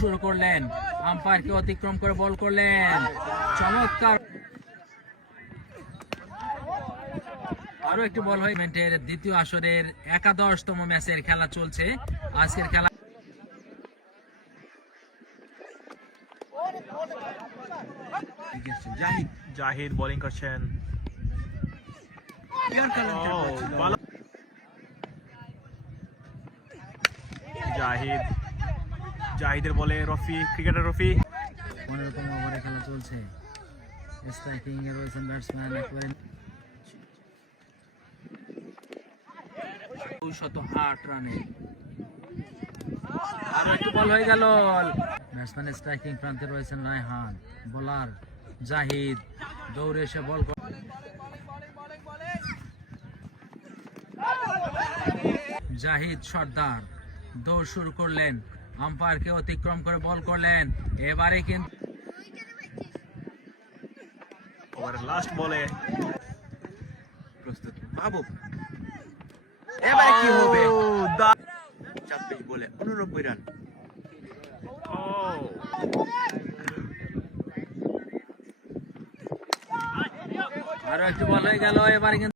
শুরু করলেন, আম্পায়ারকে অতিক্রম করে বল করলেন, চমৎকার। আরো একটি বল হয়। দ্বিতীয় আসরের 11তম ম্যাচের খেলা চলছে। আজকের খেলা জাহিদ বোলিং করছেন। জাহিদের বলে রফি, ক্রিকেটার রফি। 15তম ওভারে খেলা চলছে। স্ট্রাইকিং এ রয়েছেন ব্যাটসম্যান একেবারে 208 রানে। আরো একটি বল হয়ে গেল। ব্যাটসম্যান স্ট্রাইকিং প্রান্তে রয়েছেন রায়হান, বোলার জাহিদ দৌড়ে এসে বল। জাহিদ সর্দার দৌড় শুরু করলেন, আম্পায়ারকে অতিক্রম করে বল করলেন। এবারে কিন্তু ওভারের লাস্ট বলে প্রস্তুত মাহবুব, এবারে কি হবে? 26 বলে 89 রান। আরো একটি বল হয়ে গেল। এবারে কিন্তু